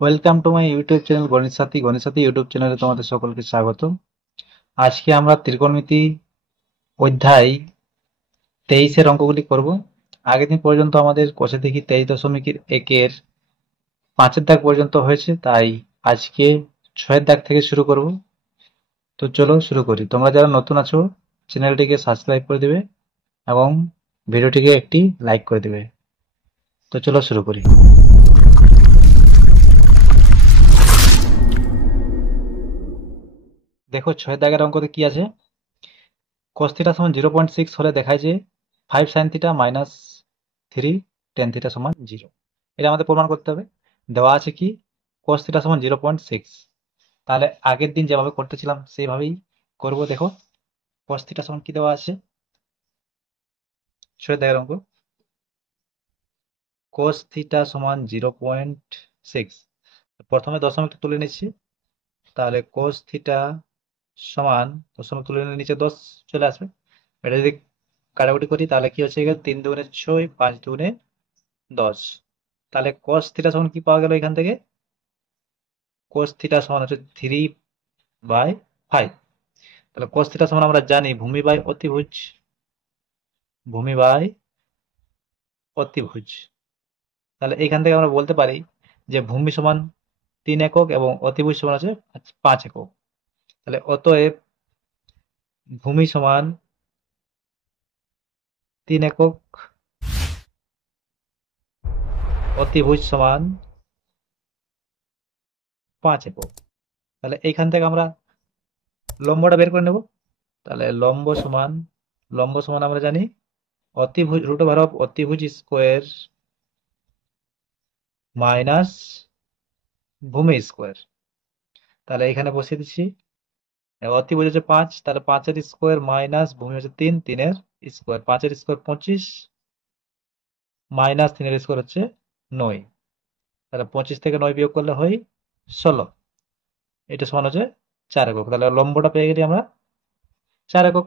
Welcome to my YouTube channel গণিত সাথী YouTube চ্যানেলে তোমাদের সকলকে স্বাগত। আজকে আমরা ত্রিকোণমিতি অধ্যায় 23-এর অঙ্কগুলি করব। আগের দিন পর্যন্ত আমাদের কোষে দেখি 23.1-এর 5-এর দাগ পর্যন্ত হয়েছে, তাই আজকে 6-এর দাগ থেকে শুরু করব। তো চলো শুরু করি। তোমরা যারা নতুন আছো চ্যানেলটিকে সাবস্ক্রাইব করে দিবে এবং ভিডিওটিকে একটি লাইক করে দিবে। তো চলো শুরু করি। দেখো 6-এর দাগের অঙ্কতে কি আছে। cos থিটা সমান 0.6 হলে দেখায় যে 5 sin theta minus 3 tan theta সমান 0। এটা আমাদের প্রমাণ করতে হবে। দেওয়া আছে কি cos থিটা সমান 0.6, তাহলে আগের দিন যেভাবে করতেছিলাম সেইভাবেই করব। দেখো cos থিটা সমান কি দেওয়া আছে, সে দেখার অঙ্ক cos থিটা সমান 0.6। প্রথমে দশমিকটা তুলে নিচ্ছি, তাহলে cos থিটা সমান দশমিক তুলে নিলে নিচে 10 চলে আসবে। এটা যদি কাটাকুটি করি তাহলে কি হচ্ছে, 3 দুগুণে 6, 5 দুগুণে 10। তাহলে cos থিটা সমান কি পাওয়া গেল এখান থেকে, cos থিটা সমান হচ্ছে 3/5। তাহলে cos থিটা সমান আমরা জানি ভূমি বাই অতিভুজ, ভূমি বাই অতিভুজ। তাহলে এখান থেকে আমরা বলতে পারি যে ভূমি সমান 3 একক এবং অতিভুজ সমান আছে 5 একক। তাহলে অতএব ভূমি সমান 3 একক, অতিভুজ সমান 5 একক। তাহলে এইখান থেকে আমরা লম্বটা বের করে নেব। তাহলে লম্ব সমান আমরা জানি অতিভুজ রুট ওভার অফ অতিভুজ স্কোয়ার মাইনাস ভূমি স্কোয়ার। তাহলে এখানে বসিয়ে দিচ্ছি, অতিভুজ হচ্ছে 5, তাহলে 5-এর স্কোয়ার মাইনাস ভূমি হচ্ছে 3, 3-এর স্কোয়ার, 5-এর স্কোয়ার 25 মাইনাস 3-এর স্কোয়ার হচ্ছে 9। তাহলে 25 থেকে 9 বিয়োগ করলে হয় 16। এটা সমান হচ্ছে 4 একক। তাহলে লম্বটা পেয়ে গেলি আমরা 4 একক।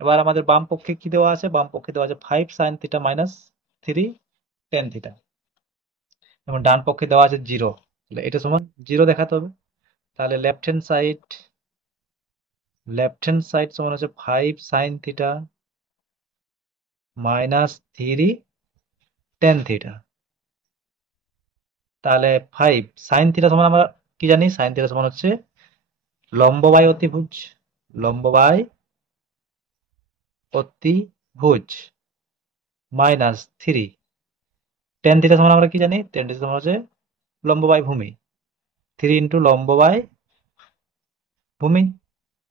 এবার আমাদের বাম পক্ষে কি দেওয়া আছে, বাম পক্ষে দেওয়া আছে 5 sin theta minus 3 tan theta, এবং ডান পক্ষে দেওয়া আছে 0। তাহলে এটা সমান 0 দেখাতে হবে। তাহলে লেফট হ্যান্ড সাইড সমান হচ্ছে 5 sin theta minus 3 tan theta. তাহলে 5 sin থিটা সমান আমরা কি জানি, sin থিটা সমান হচ্ছে লম্ব বাই অতিভুজ, লম্ব বাই অতিভুজ মাইনাস 3 tan থিটা সমান আমরা কি জানি, tan থিটা সমান হচ্ছে লম্ব বাই ভূমি, 3 ইন্টু লম্ব বাই ভূমি।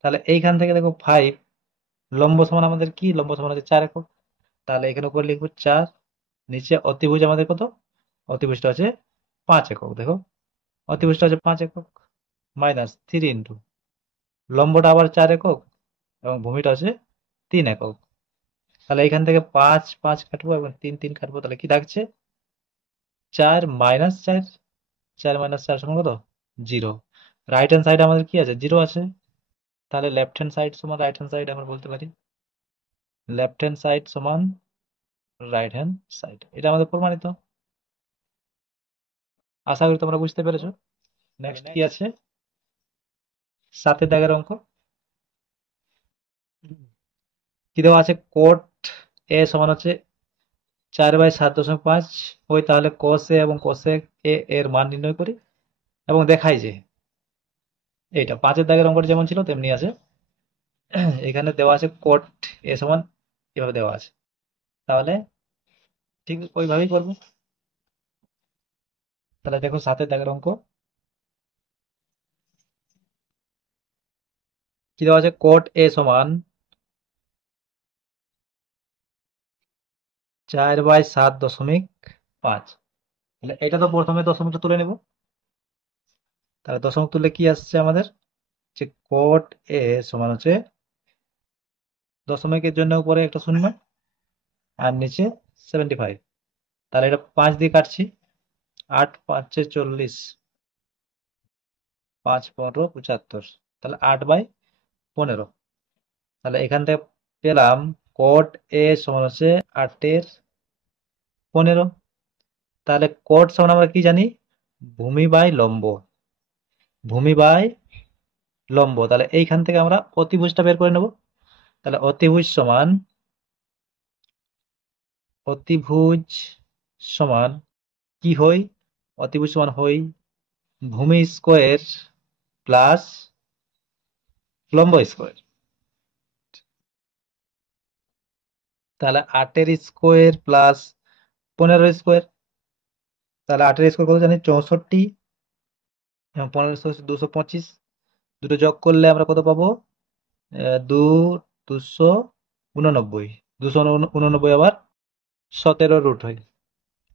তাহলে এইখান থেকে দেখো 5 লম্ব সমান আমাদের কি, লম্ব সমান হচ্ছে 4 একক। তাহলে এখানে উপর লিখবো 4, নিচে অতিভুজ আমাদের কত, অতিভুজটা আছে 5 একক। দেখো অতিভুজটা আছে 5 একক মাইনাস 3 ইন্টু লম্বটা আবার 4 একক এবং ভূমিটা আছে 3 একক। তাহলে এখান থেকে 5 5 কাটবো এবং 3 3 কাটবো, তাহলে কি থাকছে 4 মাইনাস 4, 4 মাইনাস 4 সমান কত 0। রাইট হ্যান্ড সাইড আমাদের কি আছে, 0 আছে। তাহলে লেফট হ্যান্ড সাইড সমান রাইট হ্যান্ড সাইড আমরা বলতে পারি, লেফট হ্যান্ড সাইড সমান রাইট হ্যান্ড সাইড। এটা আমাদের প্রমাণিত। আশা করি তোমরা বুঝতে পেরেছো। নেক্সট কি আছে, 7-এর দাগের অঙ্ক। কি দেওয়া আছে, কোট এ সমান হচ্ছে 4/7.5 হয়, তাহলে cos এ এবং cos এ এর মান নির্ণয় করি এবং দেখাই যে এইটা 5-এর দাগের অঙ্কটা যেমন ছিল তেমনি আছে। এখানে দেওয়া আছে কোট এ সমান এভাবে দেওয়া আছে, তাহলে ঠিক ওইভাবেই করবো। তাহলে দেখো 7-এর দাগের অঙ্ক কি দেওয়া আছে, কোট এ সমান 4/7.5। তাহলে এটা তো প্রথমে দশমিকটা তুলে নেব। তাহলে দশমিক তুললে কি আসছে আমাদের, যে কোট এ সমান হচ্ছে দশমিকের জন্য উপরে একটা শূন্য আর নিচে 75। তাহলে এটা 5 দিয়ে কাটছি, 8 5 40, 5 15 75, তাহলে 8/15। তাহলে এখান থেকে পেলাম কোট এ সমান হচ্ছে 8-এর 15। তাহলে কোট সমান আমরা কি জানি, ভূমি বাই লম্ব, ভূমি বাই লম্ব, তাহলে এইখান থেকে আমরা অতিভুজটা বের করে নেব। তাহলে অতিভুজ সমান কি হই, অতিভুজ সমান হই ভূমি স্কোয়ার প্লাস লম্ব স্কোয়ার। তাহলে 8 স্কোয়ার প্লাস 15 স্কোয়ার, তাহলে 8 স্কোয়ার কত জানি 64, এবং 15 স্কোয়ার 225, দুটো যোগ করলে আমরা কত পাবো, 289, 289 আবার 17 রুট হয়,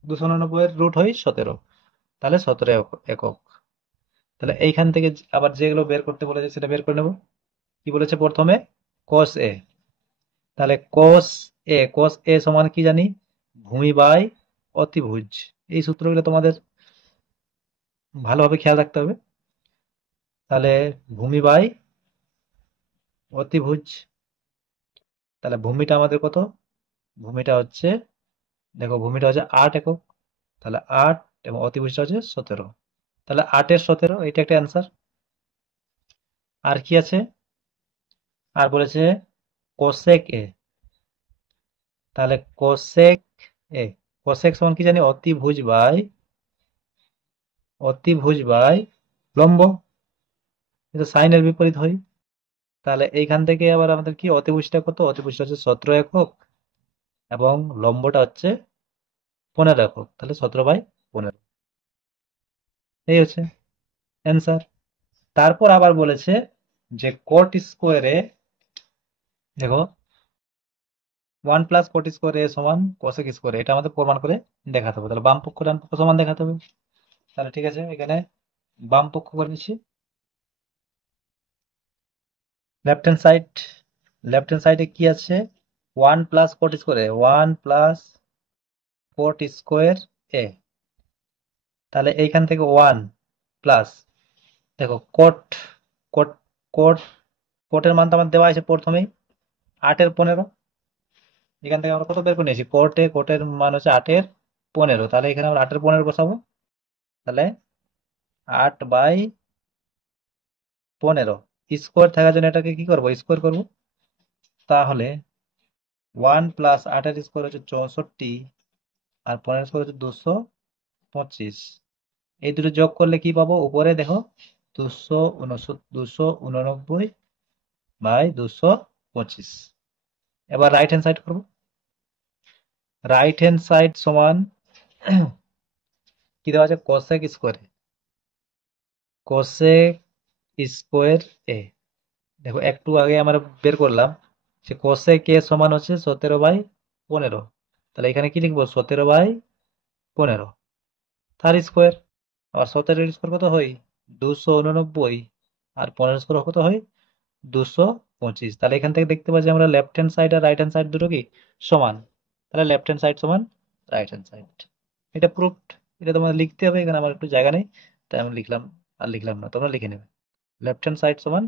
289 এর রুট হয় 17, তাহলে 17 একক। তাহলে এইখান থেকে আবার যেগুলো বের করতে বলেছে সেটা বের করে নেব। কি বলেছে প্রথমে, cos a, তাহলে cos a সমান কি জানি, ভূমি বাই অতিভুজ। এই সূত্রগুলো তোমাদের ভালোভাবে খেয়াল রাখতে হবে। তাহলে ভূমি বাই অতিভুজ, তাহলে ভূমিটা আমাদের কত, ভূমিটা হচ্ছে, দেখো ভূমিটা হচ্ছে 8 একক, তাহলে 8 এবং অতিভুজটা হচ্ছে 17, তাহলে 8 এর 17, এটা একটা অ্যান্সার। আর কি আছে, আর বলেছে কোসেক এ, তাহলে কোসেক এ, কোসেক সমান কি জানি, অতিভুজ বাই লম্ব, এটা সাইনের বিপরীত হয়। তাহলে এইখান থেকে আবার আমাদের কি, অতিভুজটা কত, অতিভুজটা হচ্ছে 17 একক এবং লম্বটা হচ্ছে 15 একক, তাহলে 17/15, এই হচ্ছে অ্যান্সার। তারপর আবার বলেছে যে কোট স্কোয়ারে, দেখো 1 প্লাস কোট স্কোয়ার এ সমান কোসেক স্কোয়ার, এটা আমাদের প্রমাণ করে দেখাতে হবে। তাহলে বাম পক্ষ ডান পক্ষ সমান দেখাতে হবে। তাহলে ঠিক আছে, এখানে বাম পক্ষ করে নিচ্ছি, লেফট হ্যান্ড সাইডে কি আছে, 1 প্লাস কোট স্কোয়ার এ, 1 প্লাস কোট স্কোয়ার এ, তাহলে এইখান থেকে 1 প্লাস, দেখো কোট কোট কোটের মান তো আমার দেওয়া আছে প্রথমেই 8/15, এখান থেকে আমরা কত বের করে নিয়েছি, কোটের মান হচ্ছে 8/15, তাহলে এখানে আমরা 8/15 বসাবো। তাহলে 8/15 স্কোয়ার থাকার জন্য এটাকে কি করবো, স্কোয়ার করবো। তাহলে 1 প্লাস 8 স্কোয়ার হচ্ছে 64, আর 15 স্কোয়ার হচ্ছে 225, এই দুটো যোগ করলে কি পাবো, উপরে দেখো 289/225। এবার রাইট হ্যান্ড সাইড করবো, রাইট হ্যান্ড সাইড সমান কি দেওয়া আছে, কোসেক স্কোয়ার এ, দেখো একটু আগে আমরা বের করলাম যে কোসেক এ সমান হচ্ছে 17/15, তাহলে এখানে কি লিখবো, 17/15 তার স্কোয়ার, আবার 17 স্কোয়ার কত হয় 289, আর 15 স্কোয়ার কত হয় 225। তাহলে এখান থেকে দেখতে পাচ্ছি আমরা লেফট হ্যান্ড সাইড আর রাইট হ্যান্ড সাইড দুটো কি সমান, তাহলে লেফট হ্যান্ড সাইড সমান রাইট হ্যান্ড সাইড, এটা প্রুফড। এটা তোমাদের লিখতে হবে, এখানে আমার একটু জায়গা নেই তাই আমি লিখলাম, আর লিখলাম না, তোমরা লিখে নেবে লেফট হ্যান্ড সাইড সমান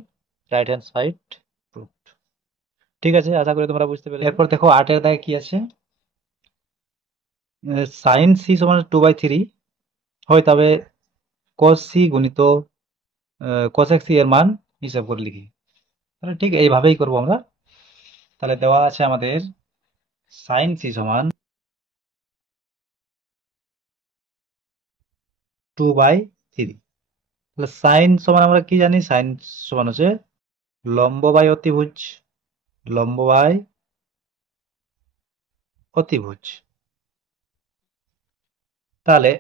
রাইট হ্যান্ড সাইড, প্রুফড। ঠিক আছে, আশা করি তোমরা বুঝতে পেরেছো। এরপর দেখো 8 এর দাগে কি আছে, সাইন সি সমান 2/3 হয়, তবে cos সি গুণিত cosec সি এর মান হিসাব করে লিখি। তাহলে ঠিক এইভাবেই করবো আমরা। তাহলে দেওয়া আছে আমাদের সাইন সি সমান 2/3, তাহলে সাইন সমান আমরা কি জানি, সাইন সমান হচ্ছে লম্ব বাই অতিভুজ, লম্ব বাই অতিভুজ। তাহলে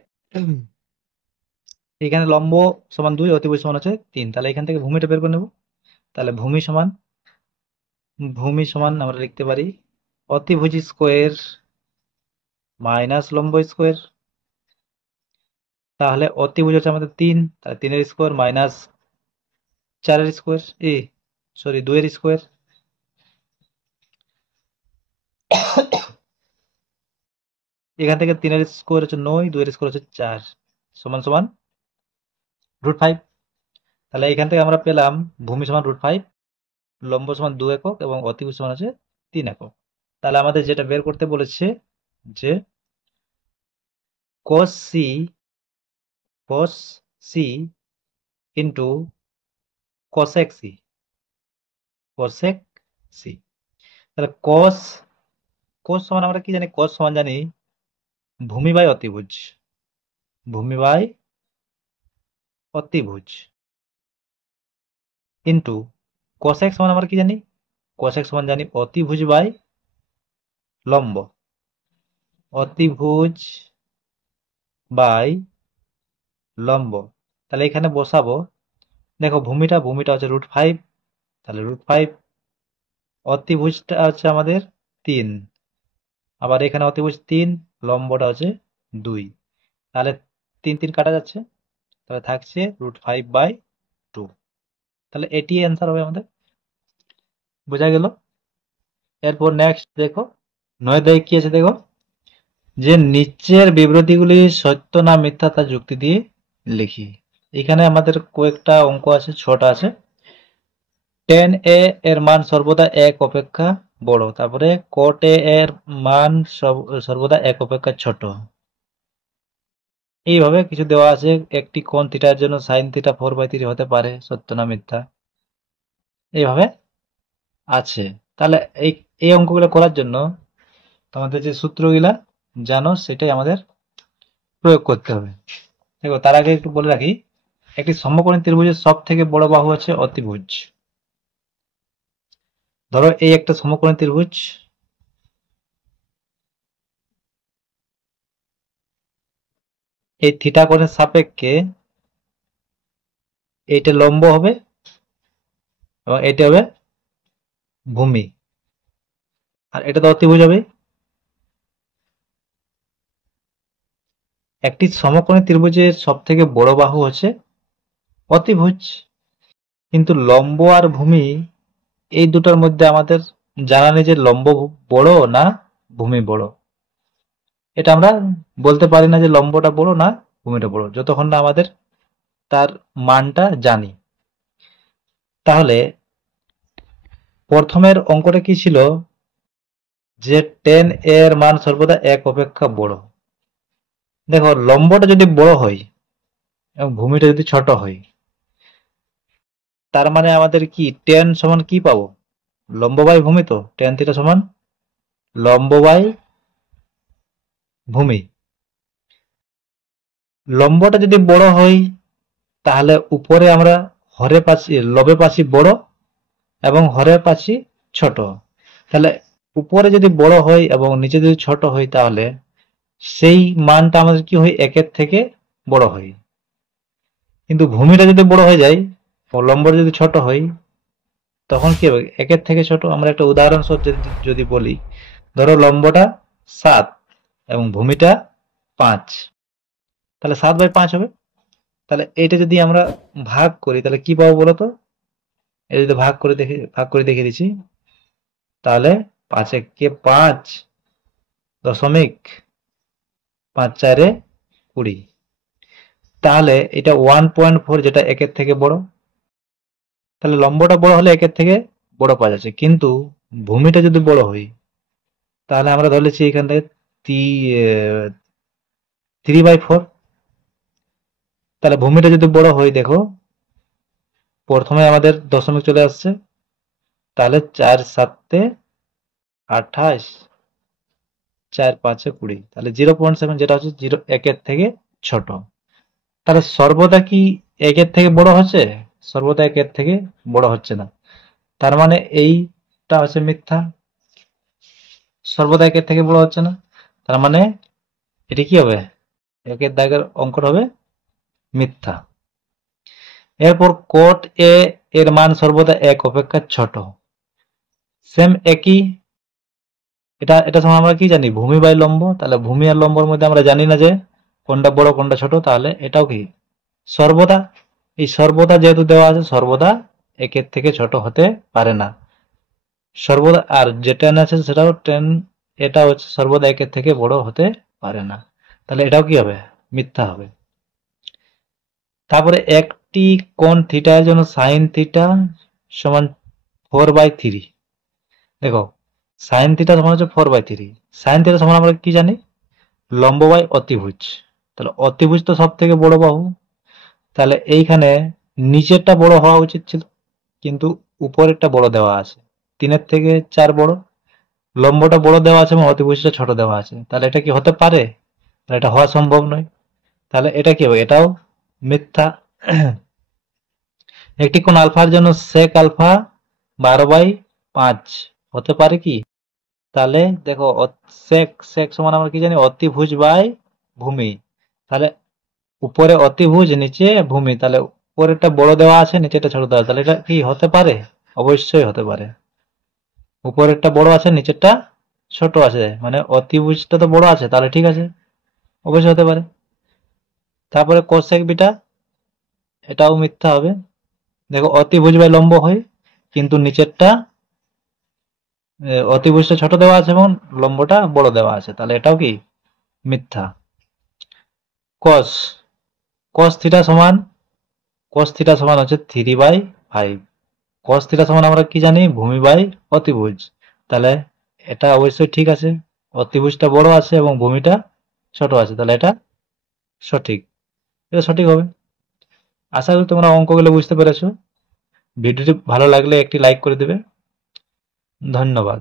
এখানে লম্ব সমান 2, অতিভুজ সমান হচ্ছে 3, তাহলে এখান থেকে ভূমিটা বের করে নেব। তাহলে ভূমি সমান আমরা লিখতে পারি অতিভুজ স্কোয়ার মাইনাস লম্ব স্কোয়ার, তাহলে অতিভুজ হচ্ছে আমাদের 3, তাহলে 3 square minus 4 square, sorry 2 square, এখান থেকে 3 স্কোয়ার হচ্ছে 9, 2 স্কোয়ার হচ্ছে 4, সমান সমান √5। তাহলে এখান থেকে আমরা পেলাম ভূমি সমান √5, লম্ব সমান 2 একক এবং অতিভুজ সমান হচ্ছে 3 একক। তাহলে আমাদের যেটা বের করতে বলেছে যে cos c cos c into cosec c, cosec c। তাহলে cos সমান আমরা কি জানি? cos সমান জানি ভূমি বাই অতিভুজ, ভূমি বাই অতিভুজ ইন্টু cosec সমান আমরা কি জানি? cosec সমান জানি অতিভুজ বাই লম্ব, অতিভুজ বাই লম্ব। তাহলে এখানে বসাবো, দেখো ভূমিটা হচ্ছে √5, তাহলে √5, অতিভুজটা হচ্ছে আমাদের 3, আবার এখানে অতিভুজ 3, লম্বটা হচ্ছে 2, তাহলে 3 3 কাটা যাচ্ছে, তাহলে থাকছে √5/2। তাহলে এটি অ্যান্সার হবে আমাদের, বোঝা গেল? এরপর নেক্সট দেখো 9 দাগে কি আছে দেখো, যে নিচের বিবৃতিগুলি সত্য না মিথ্যা তা যুক্তি দিয়ে লিখি। এখানে আমাদের কয়েকটা অঙ্ক আছে, 6টা আছে। tan a এর মান সর্বদা 1 অপেক্ষা বড়, তারপরে cot a এর মান সর্বদা 1 অপেক্ষা ছোট। এইভাবে কিছু দেওয়া আছে, একটি কোণ থিটার জন্য sin থিটা 4/3 হতে পারে, সত্য না মিথ্যা, এইভাবে আছে। তাহলে এই অঙ্কগুলো করার জন্য তোমাদের যে সূত্রগুলা জানো সেটাই আমাদের প্রয়োগ করতে হবে। দেখো তার আগে একটু বলে রাখি, একটি সমকোণী ত্রিভুজের সব থেকে বড় বাহু হচ্ছে অতিভুজ। ধরো এই একটা সমকোণী ত্রিভুজ, এই থিটা কোণের সাপেক্ষে এইটা লম্ব হবে এবং এটা হবে ভূমি, আর এটা তো অতিভুজ হবে। একটি সমকোণী ত্রিভুজের সব থেকে বড় বাহু হচ্ছে অতিভুজ, কিন্তু লম্ব আর ভূমি এই দুটার মধ্যে আমাদের জানা নেই যে লম্ব বড় না ভূমি বড়। এটা আমরা বলতে পারি না যে লম্বটা বড় না ভূমিটা বড়, যতক্ষণ না আমাদের তার মানটা জানি। তাহলে প্রথমের অঙ্কটা কি ছিল, যে tan এর মান সর্বদা 1 অপেক্ষা বড়। দেখো লম্বটা যদি বড় হয় এবং ভূমিটা যদি ছোট হয়, তার মানে আমাদের কি tan সমান কি পাবো? লম্ব বাই ভূমি, তো tan থিটা সমান লম্ব বাই ভূমি। লম্বটা যদি বড় হয় তাহলে উপরে আমরা হরে পাচ্ছি, লবে পাচ্ছি বড় এবং হরে পাচ্ছি ছোট। তাহলে উপরে যদি বড় হয় এবং নিচে যদি ছোট হয় তাহলে সেই মানটা আমাদের কি হয়? 1 থেকে বড় হয়। কিন্তু ভূমিটা যদি বড় হয়ে যায় ও লম্বটা যদি ছোট হয় তখন কি হবে? 1 থেকে ছোট। আমরা একটা উদাহরণস্বরূপ যদি বলি, ধরো লম্বটা 7 এবং ভূমিটা 5, তাহলে 7/5 হবে। তাহলে এটা যদি আমরা ভাগ করি তাহলে কি পাবো বলতো? এটা যদি ভাগ করে দেখে দিচ্ছি, তাহলে 5 একে 5 দশমিক 5 4 20। তাহলে এটা 1.4, যেটা 1 থেকে বড়। তাহলে লম্বটা বড় হলে 1 থেকে বড় পাওয়া যাচ্ছে, কিন্তু ভূমিটা যদি বড় হয় তাহলে আমরা ধরেছি এখান থেকে 3/4। তাহলে ভূমিটা যদি বড় হয়, দেখো প্রথমে আমাদের দশমিক চলে আসছে, তাহলে 4 7 28, 4 5 20, তাহলে 0.7, যেটা হচ্ছে 1 থেকে ছোট। তাহলে সর্বদা কি 1 থেকে বড় হচ্ছে? সর্বদা 1 থেকে বড় হচ্ছে না, তার মানে এইটা হচ্ছে মিথ্যা। সর্বদা 1 থেকে বড় হচ্ছে না, তার মানে এটা কি হবে? 1 দাগের অঙ্কটা হবে মিথ্যা। এরপর cot a এর মান সর্বদা 1 অপেক্ষা ছোট, সেম একই। এটা সময় আমরা কি জানি? ভূমি বাই লম্ব। তাহলে ভূমি আর লম্বর মধ্যে আমরা জানি না যে কোনটা বড় কোনটা ছোট, তাহলে এটাও কি সর্বদা। এই সর্বদা যেহেতু দেওয়া আছে, সর্বদা 1 থেকে ছোট হতে পারে না সর্বদা। আর যে tan আছে সেটাও tan, এটা হচ্ছে সর্বদা 1 থেকে বড় হতে পারে না, তাহলে এটাও কি হবে? মিথ্যা হবে। তারপরে একটি কোণ থিটার জন্য sin থিটা সমান 4/3। দেখো sin থিটা সমান হচ্ছে 4/3। sin থিটা সমান আমরা কি জানি? লম্ব বাই অতিভুজ। তাহলে অতিভুজ তো সব থেকে বড় বাহু, তাহলে এইখানে নিচেরটা বড় হওয়া উচিত ছিল, কিন্তু উপরেরটা বড় দেওয়া আছে, 3-এর থেকে 4 বড়। লম্বটা বড় দেওয়া আছে এবং অতিভুজটা ছোট দেওয়া আছে, তাহলে এটা কি হতে পারে? তাহলে এটা হওয়া সম্ভব নয়। তাহলে এটা কি হবে? এটাও মিথ্যা। একটি কোণ আলফার জন্য sec আলফা 12/5 হতে পারে কি? তাহলে দেখো, sec sec সমান আমরা কি জানি? অতিভুজ বাই ভূমি। তাহলে উপরে অতিভুজ, নিচে ভূমি, তাহলে উপরেরটা বড় দেওয়া আছে, নিচেরটা ছোট দেওয়া আছে, তাহলে এটা কি হতে পারে? অবশ্যই হতে পারে। উপরেরটা বড় আছে, নিচেরটা ছোট আছে, মানে অতিভুজটা তো বড় আছে, তাহলে ঠিক আছে, অবশ্যই হতে পারে। তারপরে কোসেক বিটা, এটাও মিথ্যা হবে। দেখো, অতিভুজ বাই লম্ব হয়, কিন্তু নিচেরটা অতিভুজটা ছোট দেওয়া আছে এবং লম্বটা বড় দেওয়া আছে, তাহলে এটাও কি মিথ্যা। কস কস থিটা সমান হচ্ছে 3/5। কস থিটা সমান আমরা কি জানি? ভূমি বাই অতিভুজ। তাহলে এটা অবশ্যই ঠিক আছে, অতিভুজটা বড় আছে এবং ভূমিটা ছোট আছে, তাহলে এটা সঠিক। এটা সঠিক হবে। আশা করি তোমরা অঙ্কগুলো বুঝতে পেরেছো। ভিডিওটি ভালো লাগলে একটি লাইক করে দেবে। ধন্যবাদ।